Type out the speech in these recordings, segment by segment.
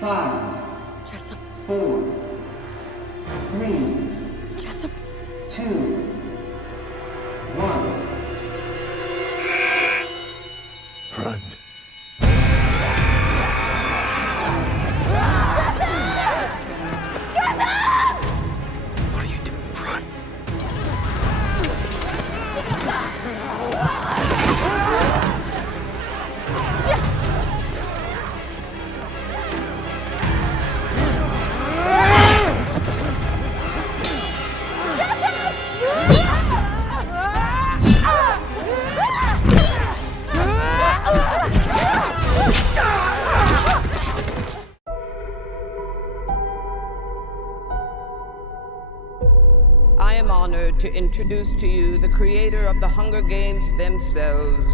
5, Jessup. 4, 3, Jessup. 2, 1. Run. What are you doing? Run. I am honored to introduce to you the creator of the Hunger Games themselves,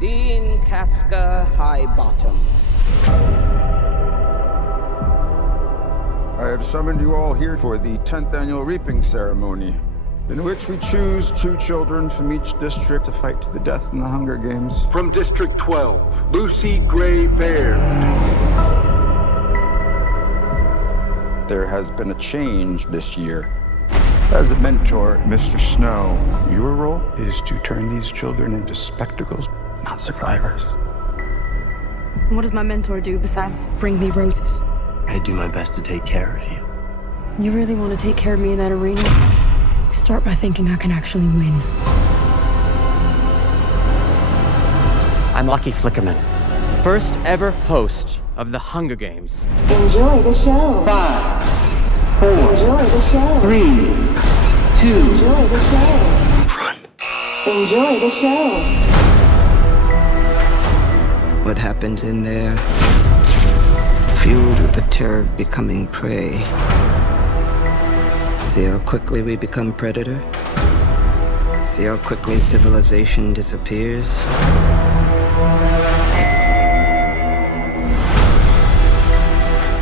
Dean Casca Highbottom. I have summoned you all here for the 10th annual reaping ceremony, in which we choose 2 children from each district to fight to the death in the Hunger Games. From District 12, Lucy Gray Baird. There has been a change this year. As a mentor, Mr. Snow, your role is to turn these children into spectacles, not survivors. What does my mentor do besides bring me roses? I do my best to take care of you. You really want to take care of me in that arena? Start by thinking I can actually win. I'm Lucky Flickerman, first ever host of the Hunger Games. Enjoy the show. 5, 4, Enjoy the show. 3, 2, Enjoy the show. Run. Enjoy the show. What happens in there, fueled with the terror of becoming prey. See how quickly we become predator? See how quickly civilization disappears?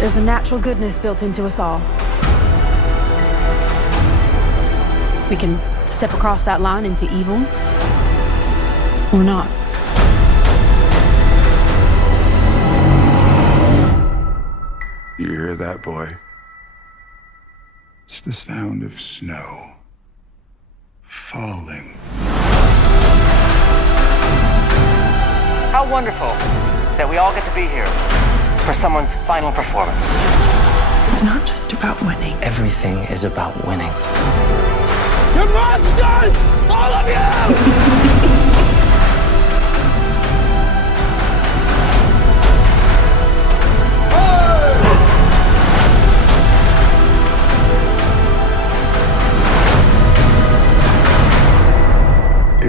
There's a natural goodness built into us all. We can step across that line into evil, or not. You hear that, boy? It's the sound of snow falling. How wonderful that we all get to be here for someone's final performance. It's not just about winning. Everything is about winning. You monsters! All of you!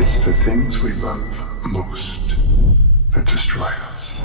It's the things we love most that destroy us.